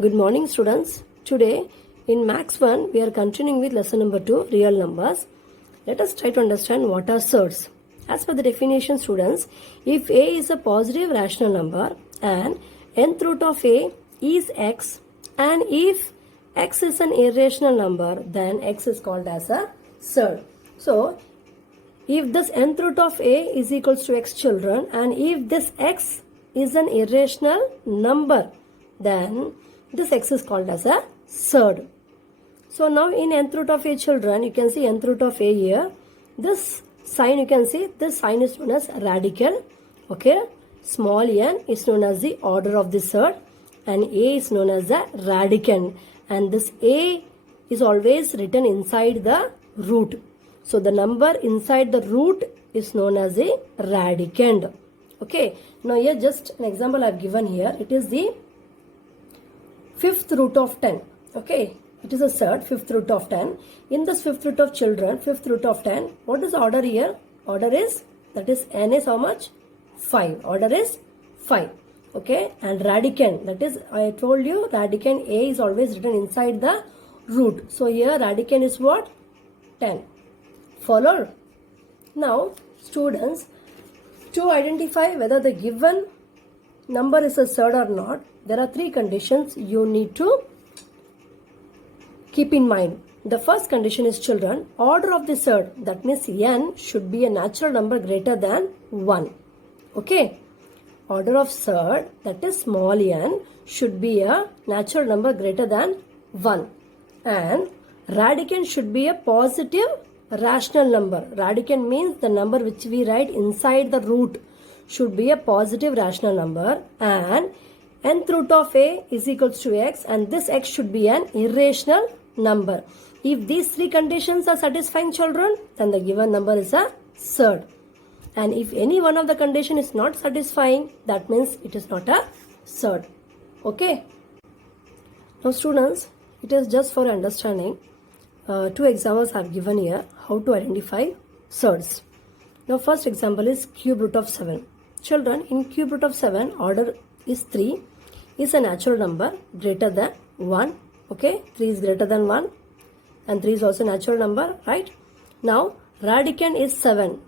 Good morning, students. Today in Max 1 we are continuing with lesson number 2, real numbers. Let us try to understand what are surds. As per the definition, students, if a is a positive rational number and nth root of a is x, and if x is an irrational number, then x is called as a surd. So if this nth root of a is equals to x, children, and if this x is an irrational number, then this x is called as a surd. So now in nth root of a, children, you can see nth root of a here. This sign, you can see this sign is known as radical. Okay, small n is known as the order of the surd, and a is known as the radicand, and this a is always written inside the root. So the number inside the root is known as a radicand. Okay, now here just an example I have given here. It is the fifth root of 10. Okay, it is a surd, fifth root of 10. In this fifth root of, children, fifth root of 10, what is the order here? Order is, that is n is how much? 5. Order is 5. Okay, and radicand, that is, I told you radicand a is always written inside the root. So here radicand is what? 10. Follow? Now students, to identify whether the given number is a surd or not, there are three conditions you need to keep in mind. The first condition is, children, order of the surd, that means n should be a natural number greater than 1. Okay, order of surd, that is small n, should be a natural number greater than 1, and radicand should be a positive rational number. Radicand means the number which we write inside the root should be a positive rational number, and nth root of a is equals to x, and this x should be an irrational number. If these three conditions are satisfying, children, then the given number is a surd. And if any one of the condition is not satisfying, that means it is not a surd. Okay. Now students, it is just for understanding. Two examples I have given here how to identify surds. Now first example is cube root of 7. Children, in cube root of 7, order is 3, is a natural number greater than 1. Okay, 3 is greater than 1, and 3 is also natural number, right? Now radicand is 7,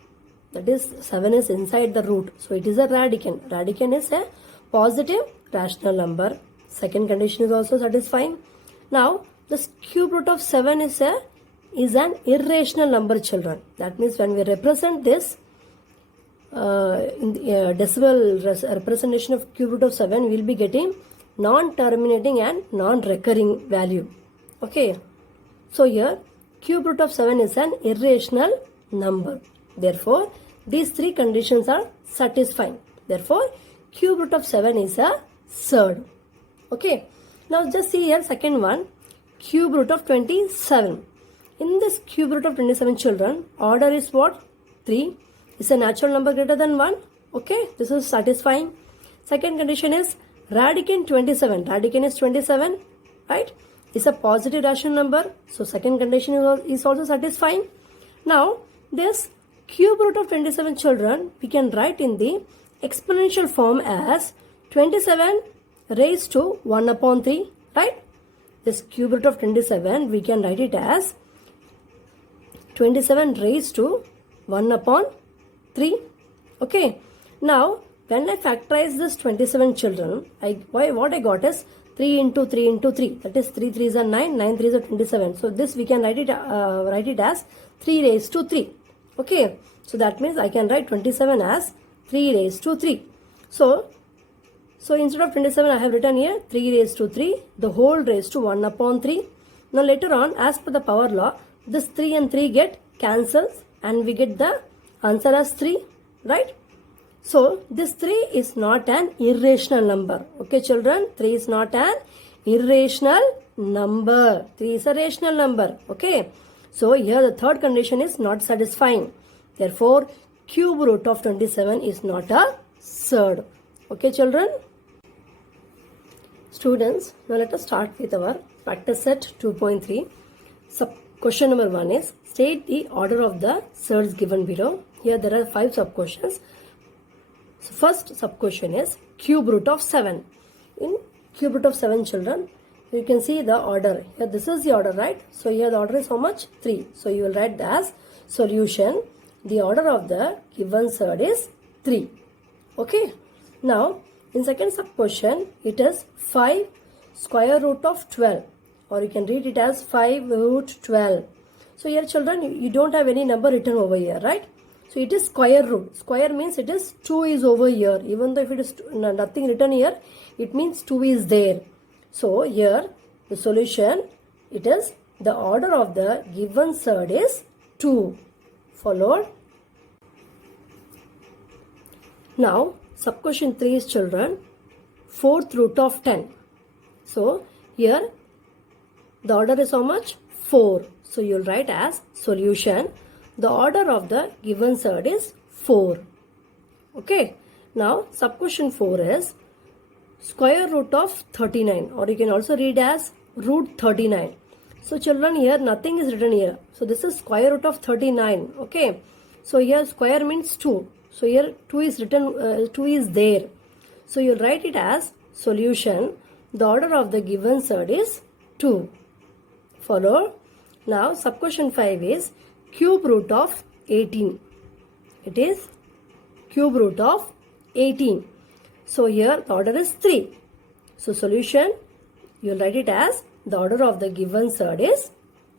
that is 7 is inside the root, so it is a radicand. Radicand is a positive rational number. Second condition is also satisfying. Now this cube root of 7 is an irrational number, children. That means when we represent this in the decimal representation of cube root of 7, we will be getting non-terminating and non-recurring value. Okay, so here cube root of 7 is an irrational number. Therefore, these three conditions are satisfying. Therefore, cube root of 7 is a surd. Okay, now just see here second one, cube root of 27. In this cube root of 27, children, order is what? 3. Is a natural number greater than 1. Okay, this is satisfying. Second condition is radicand 27. Radicand is 27, right? Is a positive rational number. So second condition is also satisfying. Now this cube root of 27, children, we can write in the exponential form as 27 raised to 1 upon 3, right? This cube root of 27, we can write it as 27 raised to 1 upon 3. Okay. Now, when I factorize this 27, children, what I got is 3 into 3 into 3. That is 3 3s are 9, 9 3s are 27. So this we can write it as 3 raised to 3. Okay. So that means I can write 27 as 3 raised to 3. So instead of 27, I have written here 3 raised to 3, the whole raised to 1 upon 3. Now later on, as per the power law, this 3 and 3 get cancels, and we get the answer as 3, right? So this 3 is not an irrational number. Okay, children, 3 is not an irrational number. 3 is a rational number. Okay, so here the third condition is not satisfying. Therefore, cube root of 27 is not a surd. Okay, children. Students, now let us start with our practice set 2.3. Question number 1 is, state the order of the surds given below. Here there are 5 sub questions. So first sub question is cube root of 7. In cube root of 7, children, You can see the order. Here this is the order, right? So here the order is how much? 3. So you will write as solution. The order of the given surd is 3. Okay. Now in second sub question it is 5 square root of 12, or you can read it as 5 root 12. So here children, you don't have any number written over here, right? So it is square root. Square means it is 2 is over here. Even though if it is nothing written here, it means 2 is there. So here the solution, it is the order of the given surd is 2. Followed. Now sub question 3 is children 4th root of 10. So here the order is how much? 4. So you will write as solution. The order of the given surd is 4. Okay. Now sub question 4 is square root of 39, or you can also read as root 39. So children, here nothing is written here. So this is square root of 39. Okay. So here square means 2. So here 2 is written, 2 is there. So you will write it as solution. The order of the given surd is 2. Follow. Now sub question 5 is cube root of 18. It is cube root of 18. So here the order is 3. So solution, you will write it as the order of the given surd is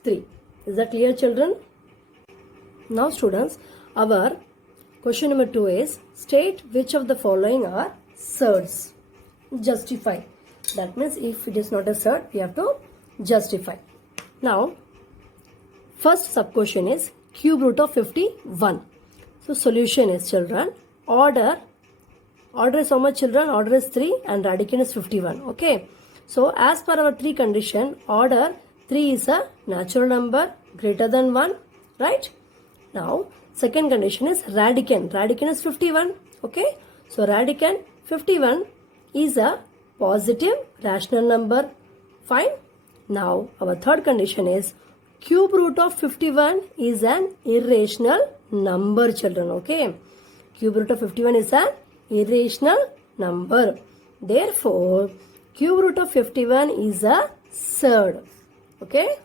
3. Is that clear children? Now students, our question number 2 is state which of the following are surds. Justify. That means if it is not a surd, we have to justify. Now first sub question is cube root of 51. So solution is children, order is how much children? Order is 3 and radicand is 51. Okay. So as per our 3 condition, order 3 is a natural number greater than 1. Right. Now second condition is radicand. Radicand is 51. Okay. So radicand 51 is a positive rational number. Fine. Now our third condition is cube root of 51 is an irrational number children. Okay. Cube root of 51 is an irrational number. Therefore, cube root of 51 is a surd. Okay.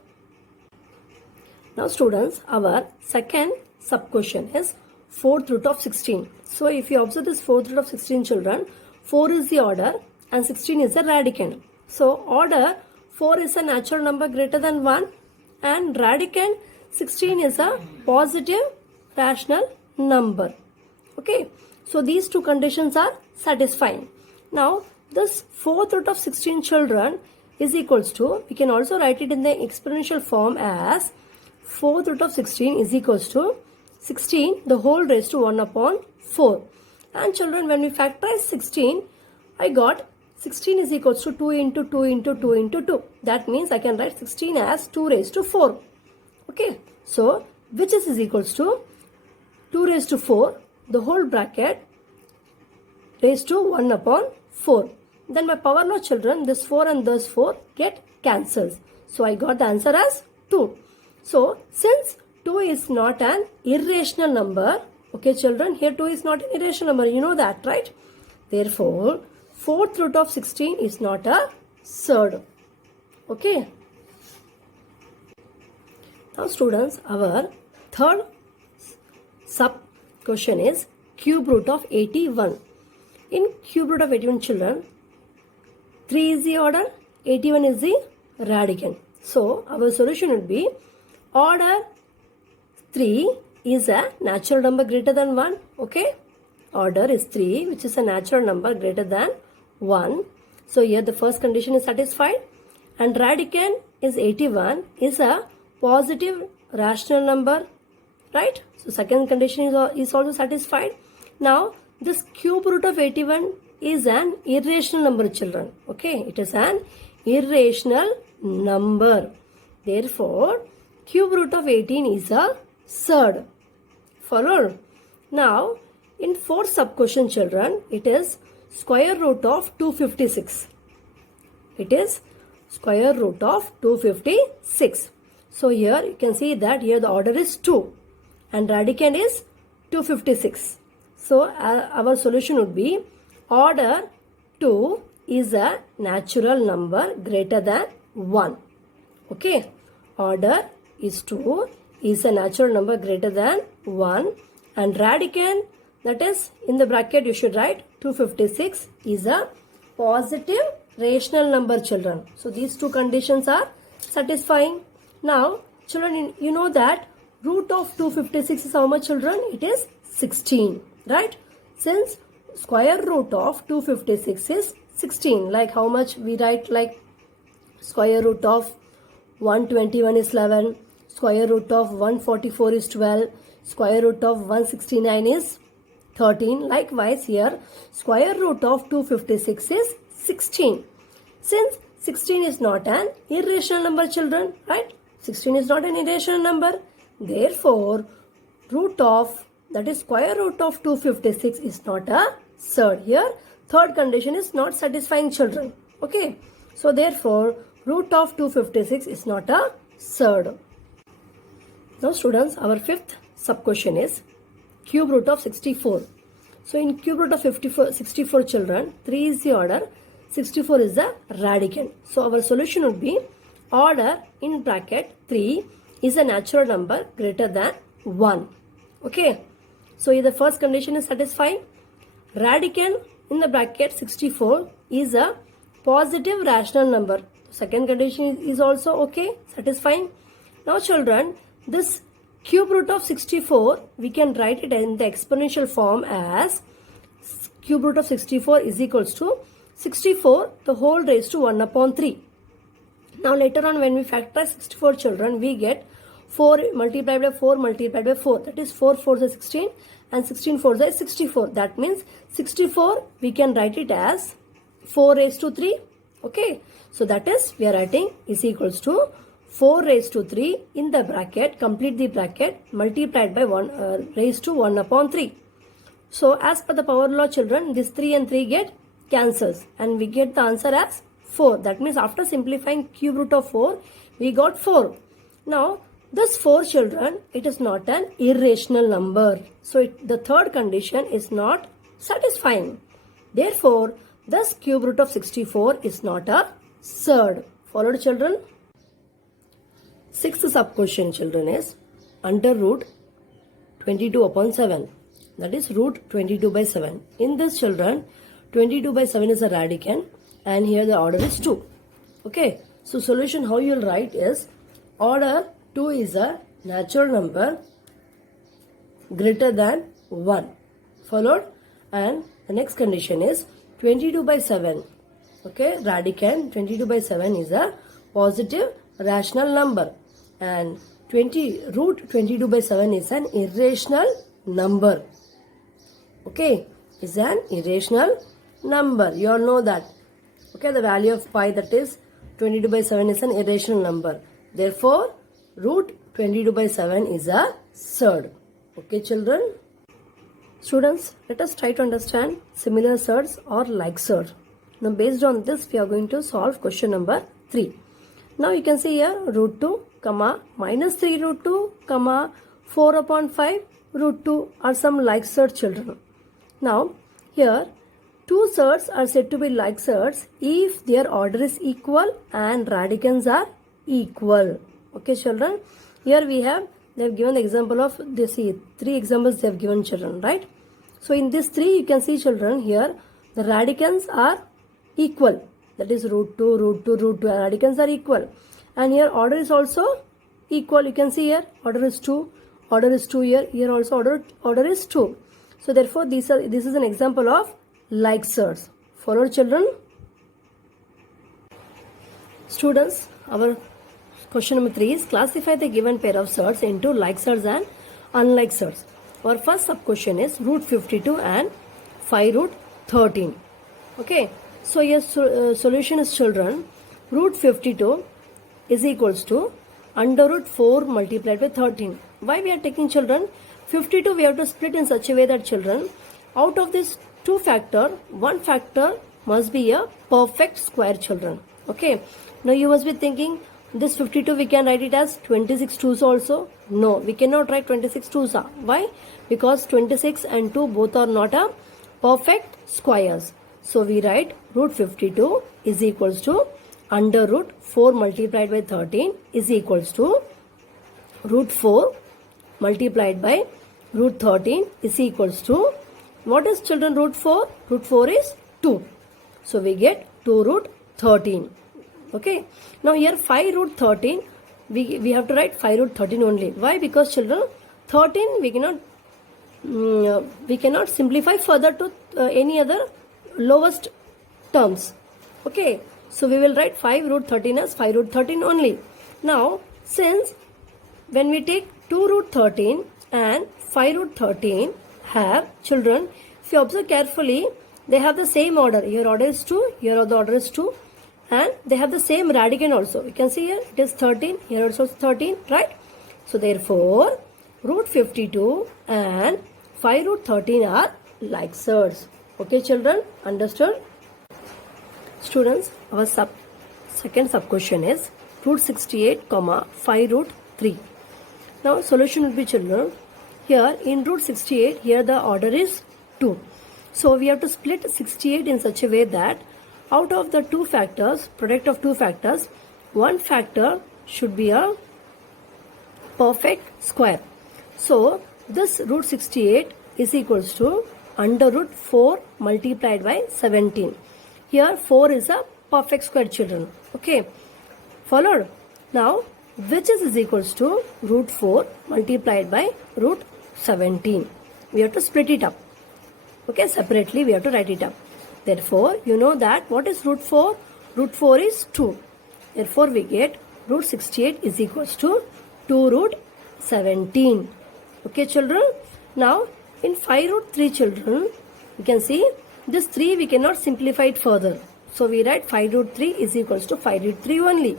Now students, our second sub question is 4th root of 16. So if you observe this 4th root of 16 children, 4 is the order and 16 is the radicand. So order 4 is a natural number greater than 1 and radicand 16 is a positive rational number. Okay. So these two conditions are satisfying. Now this 4th root of 16 children is equals to, we can also write it in the exponential form as 4th root of 16 is equals to 16 the whole raised to 1 upon 4. And children, when we factorize 16, I got 16 is equals to 2 into 2 into 2 into 2. That means I can write 16 as 2 raised to 4. Okay. So which is equals to 2 raised to 4, the whole bracket raised to 1 upon 4. Then my power law children, this 4 and this 4 get cancels. So I got the answer as 2. So since 2 is not an irrational number, okay children, here 2 is not an irrational number, you know that, right? Therefore 4th root of 16 is not a surd. Okay. Now students, our third sub question is cube root of 81. In cube root of 81 children, 3 is the order, 81 is the radicand. So our solution would be order 3 is a natural number greater than 1. Okay. Order is 3, which is a natural number greater than 1. So here the first condition is satisfied. And radicand is 81 is a positive rational number. Right. So second condition is also satisfied. Now this cube root of 81 is an irrational number children. Okay. It is an irrational number. Therefore, cube root of 18 is a surd. Followed. Now, in fourth sub question children, it is square root of 256. It is square root of 256. So here you can see that here the order is 2 and radicand is 256. So our solution would be order 2 is a natural number greater than 1. Okay. Order is 2 is a natural number greater than 1, and radicand, that is in the bracket you should write 256, is a positive rational number, children. So these two conditions are satisfying. Now children, you know that root of 256 is how much, children? It is 16, right? Since square root of 256 is 16, like how much we write, like square root of 121 is 11, square root of 144 is 12, square root of 169 is 13. Likewise here, square root of 256 is 16. Since 16 is not an irrational number, children, right? 16 is not an irrational number. Therefore, root of, that is square root of 256 is not a surd. Here, third condition is not satisfying, children. Okay. So therefore, root of 256 is not a surd. Now students, our fifth sub question is cube root of 64. So in cube root of 64 children, 3 is the order, 64 is the radicand. So our solution would be order in bracket 3 is a natural number greater than 1. Okay. So if the first condition is satisfying, radicand in the bracket 64 is a positive rational number. Second condition is also okay, satisfying. Now children, this cube root of 64, we can write it in the exponential form as cube root of 64 is equals to 64 the whole raised to 1 upon 3. Now later on when we factorize 64 children, we get 4 multiplied by 4 multiplied by 4. That is 4 4s is 16 and 16 4s is 64. That means 64 we can write it as 4 raised to 3. Okay. So that is, we are writing is equals to 4 raised to 3 in the bracket, complete the bracket, multiplied by 1 raised to 1 upon 3. So as per the power law, children, this 3 and 3 get cancels and we get the answer as 4. That means after simplifying cube root of 4, we got 4. Now this 4 children, it is not an irrational number. So the third condition is not satisfying. Therefore, this cube root of 64 is not a surd. Followed, children? Sixth sub question, children, is under root 22 upon 7. That is root 22 by 7. In this, children, 22 by 7 is a radicand and here the order is 2. Okay. So solution how you will write is order 2 is a natural number greater than 1. Followed, and the next condition is 22 by 7. Okay, radicand 22 by 7 is a positive rational number and root 22 by 7 is an irrational number. Okay, is an irrational number. You all know that. Okay, the value of pi, that is 22 by 7 is an irrational number. Therefore, root 22 by 7 is a surd. Okay, children? Students, let us try to understand similar surds or like surd. Now, based on this, we are going to solve question number 3. Now, you can see here root 2, comma, minus 3 root 2, comma, 4 upon 5 root 2 are some like surd, children. Now, here, two surds are said to be like surds if their order is equal and radicands are equal. Okay, children? Here we have, they have given the example of this. 3 examples they have given, children, right? So in this 3, you can see, children, here the radicands are equal. That is root 2, root 2, root 2. Radicands are equal. And here order is also equal. You can see here order is 2. Order is 2 here. Here also order is 2. So therefore this is an example of like surds. Follow, children? Students, our question number 3 is classify the given pair of surds into like surds and unlike surds. Our first sub question is root 52 and 5 root 13. Okay. So your solution is, children, root 52 is equals to under root 4 multiplied by 13. Why we are taking, children? 52 we have to split in such a way that, children, out of this 2 factor, 1 factor must be a perfect square, children. Okay. Now you must be thinking, this 52 we can write it as 26 2s also. No, we cannot write 26 2s. Why? Because 26 and 2 both are not a perfect squares. So we write root 52 is equals to under root 4 multiplied by 13 is equals to root 4 multiplied by root 13 is equals to, what is children root 4? Root 4 is 2. So we get 2 root 13. Okay. Now here 5 root 13, we have to write 5 root 13 only. Why? Because children 13 we cannot simplify further to any other lowest terms. Okay. So we will write 5 root 13 as 5 root 13 only. Now since when we take 2 root 13 and 5 root 13 have, children, if you observe carefully, they have the same order. Here order is 2, here the order is 2, and they have the same radicand also. You can see here it is 13, here also 13, right? So therefore root 52 and 5 root 13 are like surds. Okay children, understood? Students, our second sub question is root 68 comma 5 root 3. Now solution will be, children, here in root 68, here the order is 2. So we have to split 68 in such a way that out of the two factors, product of two factors, one factor should be a perfect square. So this root 68 is equals to under root 4 multiplied by 17. Here 4 is a perfect square, children. Okay. Followed? Now which is equals to root 4 multiplied by root 17. We have to split it up. Okay, separately we have to write it up. Therefore, you know that what is root 4? Root 4 is 2. Therefore, we get root 68 is equals to 2 root 17. Okay, children. Now, in 5 root 3, children, you can see this 3 we cannot simplify it further. So, we write 5 root 3 is equals to 5 root 3 only.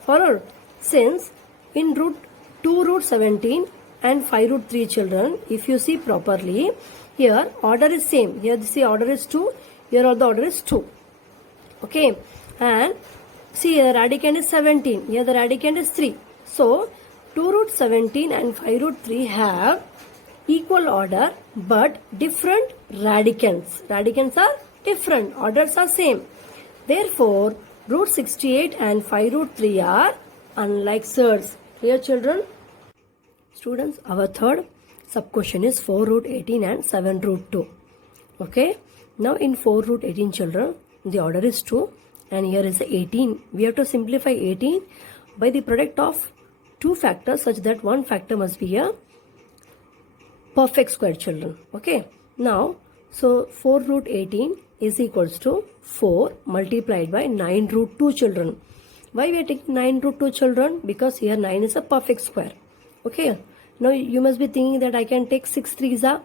Followed? Since in root 2 root 17 and 5 root 3, children, if you see properly, here order is same. Here the order is 2. Here all the order is 2. Okay. And see here radicand is 17. Here the radicand is 3. So 2 root 17 and 5 root 3 have equal order but different radicands. Radicands are different. Orders are same. Therefore, root 68 and 5 root 3 are unlike surds. Here children. Students, our third sub question is 4 root 18 and 7 root 2. Okay. Now in 4 root 18, children, the order is 2 and here is 18. We have to simplify 18 by the product of two factors such that one factor must be a perfect square, children. Okay. Now, so 4 root 18 is equals to 4 multiplied by 9 root 2, children. Why we are taking 9 root 2, children? Because here 9 is a perfect square. Okay. Now you must be thinking that I can take 6 3s are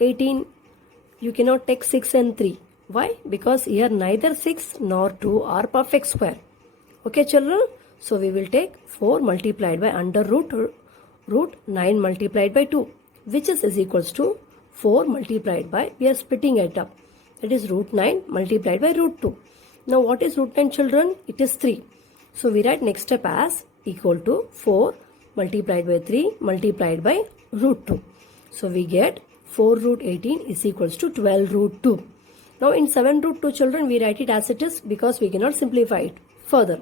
18. You cannot take 6 and 3. Why? Because here neither 6 nor 2 are perfect square. Okay, children? So we will take 4 multiplied by under root 9 multiplied by 2, which is equals to 4 multiplied by, we are splitting it up. That is root 9 multiplied by root 2. Now what is root 9, children? It is 3. So we write next step as equal to 4 multiplied by 3 multiplied by root 2. So we get 4 root 18 is equals to 12 root 2. Now in 7 root 2, children, we write it as it is because we cannot simplify it further.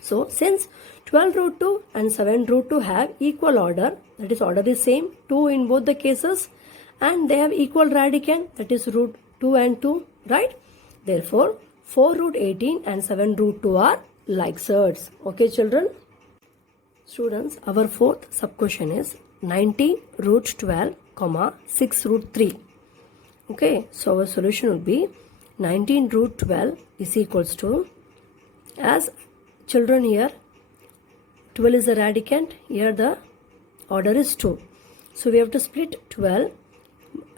So since 12 root 2 and 7 root 2 have equal order, that is order is same, 2 in both the cases, and they have equal radicand, that is root 2 and 2, right? Therefore 4 root 18 and 7 root 2 are like surds. Okay, children? Students, our fourth sub question is 19 root 12 comma 6 root 3. Okay, so our solution would be 19 root 12 is equals to, as children here 12 is a radicand, here the order is 2. So we have to split 12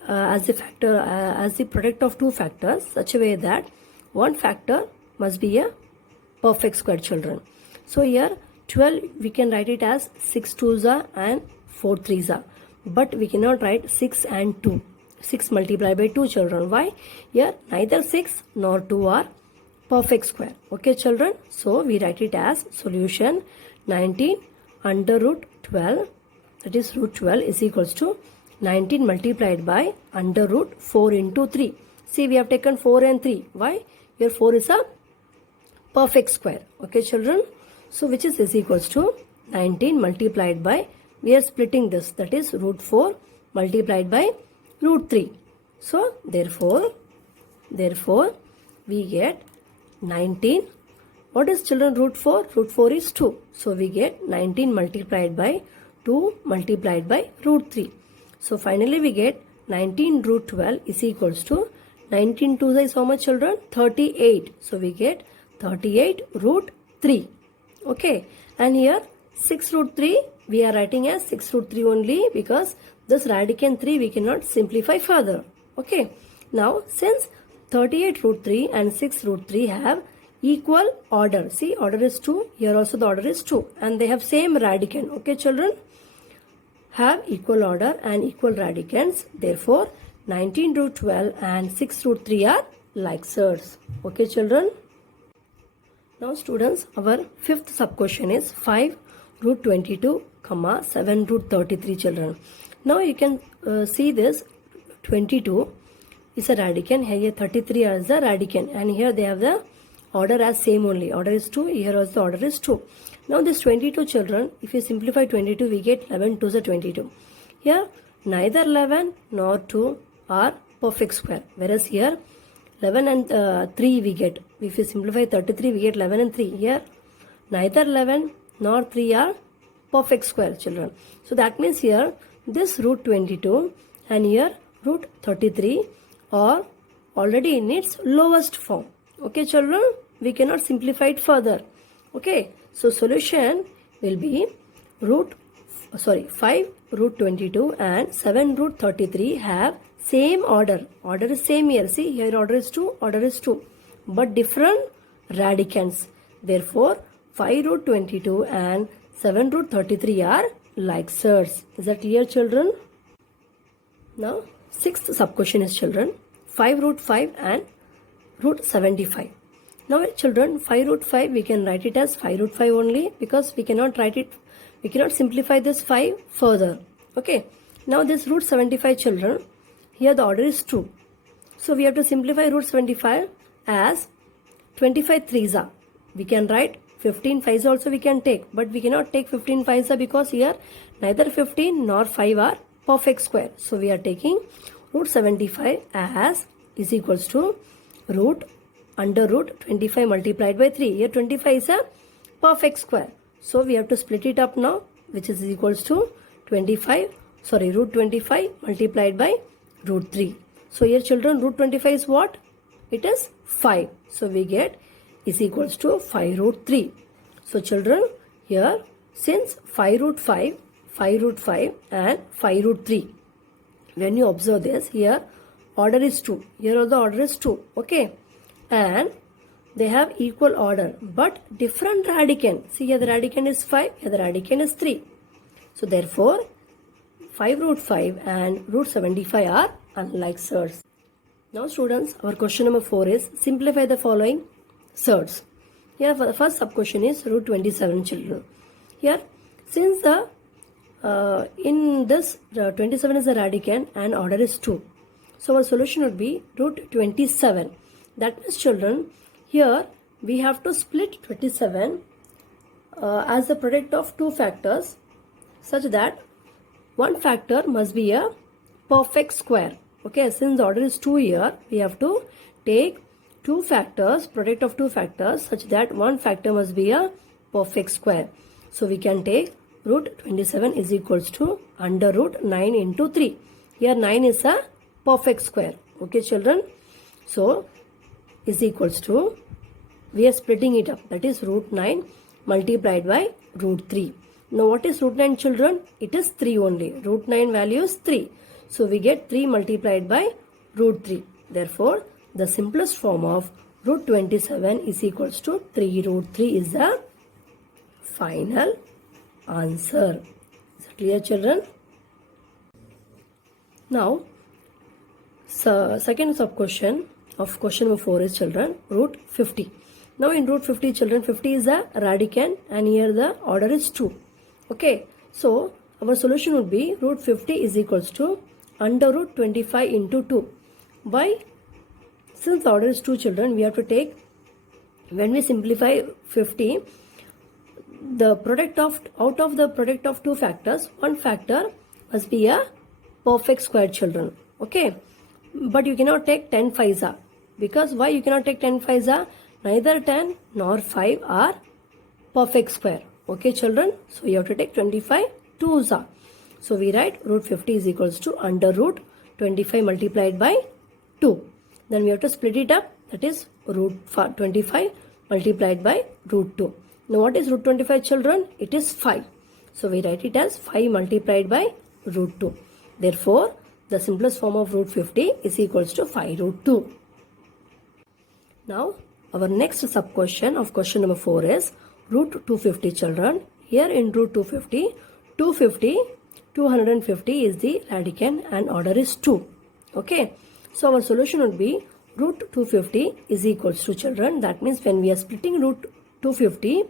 as the factor as the product of two factors such a way that one factor must be a perfect square, children. So here 12 we can write it as 6 2s are and 4 3s are, but we cannot write 6 and 2. 6 multiplied by 2, children. Why? Here neither 6 nor 2 are perfect square. Okay, children. So we write it as solution 19 under root 12, that is root 12 is equals to 19 multiplied by under root 4 into 3. See, we have taken 4 and 3. Why? Here 4 is a perfect square. Okay children, so which is equals to 19 multiplied by, we are splitting this, that is root 4 multiplied by root 3. So therefore we get 19. What is children root 4? Root 4 is 2. So we get 19 multiplied by 2 multiplied by root 3. So finally we get 19 root 12 is equals to 19 2 is how much children? 38. So we get 38 root 3. Okay. And here 6 root 3 we are writing as 6 root 3 only, because this radicand 3 we cannot simplify further. Okay. Now since 38 root 3 and 6 root 3 have equal order. See, order is 2. Here also the order is 2. And they have same radicand. Okay children. Have equal order and equal radicands. Therefore 19 root 12 and 6 root 3 are like sirs. Okay children. Now students, our fifth sub question is 5 root 22 comma 7 root 33 children. Now you can see this 22 is a radicand, here 33 is the radicand, and here they have the order as same only. Order is 2, here also the order is 2. Now this 22 children, if you simplify 22 we get 11 2 is 22. Here neither 11 nor 2 are perfect square, whereas here 11 and 3 we get. If you simplify 33 we get 11 and 3. Here neither 11 nor 3 are perfect square children. So that means here this root 22 and here root 33 are already in its lowest form. Okay children, we cannot simplify it further. Okay, so solution will be 5 root 22 and 7 root 33 have same order. Order is same here. See, here order is 2, but different radicands. Therefore 5 root 22 and 7 root 33 are like sirs. Is that clear children? Now sixth sub question is children 5 root 5 and root 75. Now children, 5 root 5 we can write it as 5 root 5 only, because we cannot simplify this 5 further. Okay. Now this root 75 children, here the order is 2. So we have to simplify root 75 as 25 threes are. We can write 15 5s also we can take, but we cannot take 15 5s because here neither 15 nor 5 are perfect square. So we are taking root 75 as is equals to under root 25 multiplied by 3. Here 25 is a perfect square. So we have to split it up now, which is equals to root 25 multiplied by root 3. So here children, root 25 is what? It is 5. So we get is equals to 5 root 3. So children, here since 5 root 5 and 5 root 3, when you observe this, here order is 2. Here also order is 2. Okay. And they have equal order but different radicand. See, here the radicand is 5, here the radicand is 3. So therefore 5 root 5 and root 75 are unlike surds. Now students, our question number 4 is simplify the following surds. Here for the first sub question is root 27 children. Here since the in this 27 is a radicand and order is 2. So our solution would be root 27. That means children, here we have to split 27 as the product of two factors, such that one factor must be a perfect square. Okay, since the order is 2 here, we have to take two factors, product of two factors, such that one factor must be a perfect square. So we can take root 27 is equals to under root 9 into 3. Here 9 is a perfect square. Okay children, so is equals to, we are splitting it up, that is root 9 multiplied by root 3. Now what is root 9 children? It is 3 only. Root 9 value is 3. So we get 3 multiplied by root 3. Therefore the simplest form of root 27 is equals to 3 root 3 is the final answer. Is it clear children? Now second sub question of question number 4 is children root 50. Now in root 50 children, 50 is a radicand and here the order is 2. Okay, so our solution would be root 50 is equals to under root 25 into 2. Why? Since the order is 2 children, we have to take when we simplify 50, the product of out of the product of two factors, one factor must be a perfect square, children. Okay, but you cannot take 10 5s are, because why you cannot take 10 5s are? Neither 10 nor 5 are perfect square. Okay, children, so you have to take 25 2s are. So we write root 50 is equals to under root 25 multiplied by 2. Then we have to split it up, that is root 25 multiplied by root 2. Now what is root 25, children? It is 5. So we write it as 5 multiplied by root 2. Therefore, the simplest form of root 50 is equals to 5 root 2. Now, our next sub question of question number 4 is root 250, children. Here in root 250, 250 is the radicand and order is 2. Okay. So our solution would be root 250 is equals to, children. That means when we are splitting root 250,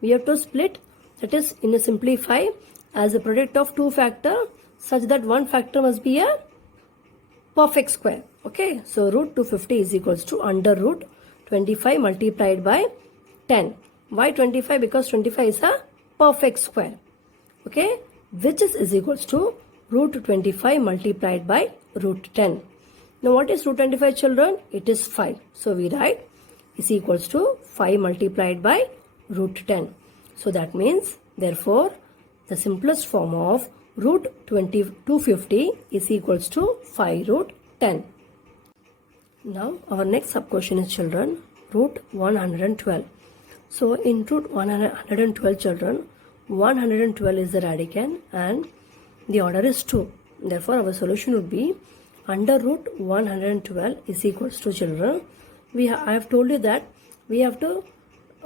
we have to split, that is in a simplify as a product of two factor such that one factor must be a perfect square. Okay, so root 250 is equals to under root 25 multiplied by 10. Why 25? Because 25 is a perfect square. Okay, which is equals to root 25 multiplied by root 10. Now what is root 25, children? It is 5. So we write is equals to 5 multiplied by root 10. So that means, therefore, the simplest form of root 250 is equals to 5 root 10. Now our next sub question is, children, root 112. So in root 112, children, 112 is the radicand and the order is 2. Therefore our solution would be under root 112 is equals to, children, I have told you that we have to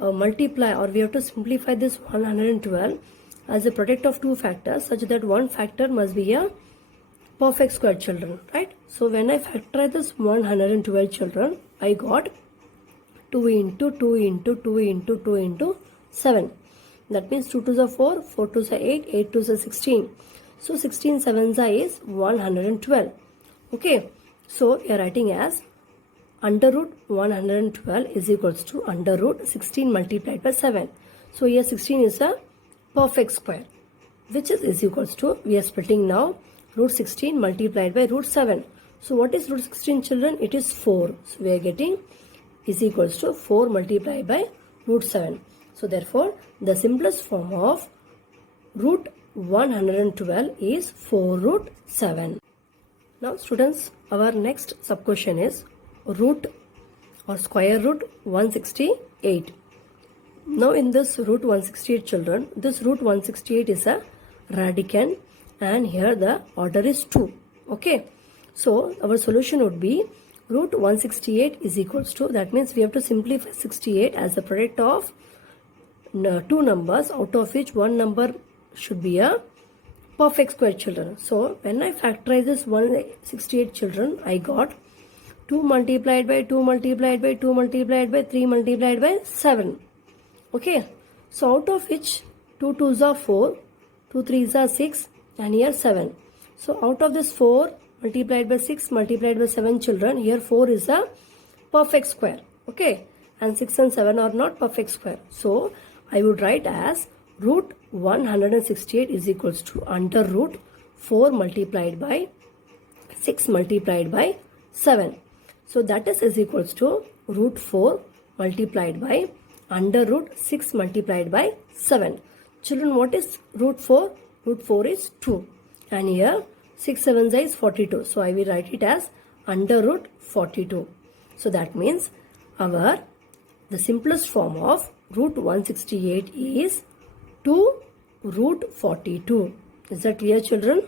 multiply, or we have to simplify this 112 as a product of two factors such that one factor must be a perfect square, children, right? So when I factorize this 112, children, I got 2 into 2 into 2 into 2 into 7. That means 2 2s are 4, 4 2s are 8, 8 2s are 16. So 16 7s are is 112. Okay, so you are writing as under root 112 is equals to under root 16 multiplied by 7. So here 16 is a perfect square, which is equals to, we are splitting now, root 16 multiplied by root 7. So what is root 16, children? It is 4. So we are getting is equals to 4 multiplied by root 7. So therefore, the simplest form of root 112 is 4 root 7. Now students, our next sub question is root or square root 168. Now in this root 168, children, this root 168 is a radicand and here the order is 2. Okay, so our solution would be root 168 is equals to, that means we have to simplify 68 as a product of two numbers, out of which one number should be a perfect square, children. So when I factorize this 168, children, I got 2 multiplied by 2 multiplied by 2 multiplied by 3 multiplied by 7. Okay, so out of which 2 2s are 4, 2 3s are 6 and here 7. So out of this 4 multiplied by 6 multiplied by 7, children, here 4 is a perfect square. Okay, and 6 and 7 are not perfect square. So I would write as root 168 is equals to under root 4 multiplied by 6 multiplied by 7. So that is equals to root 4 multiplied by under root 6 multiplied by 7. Children, what is root 4? Root 4 is 2. And here 6 7 is 42. So I will write it as under root 42. So that means the simplest form of root 168 is 2 root 42. Is that clear, children?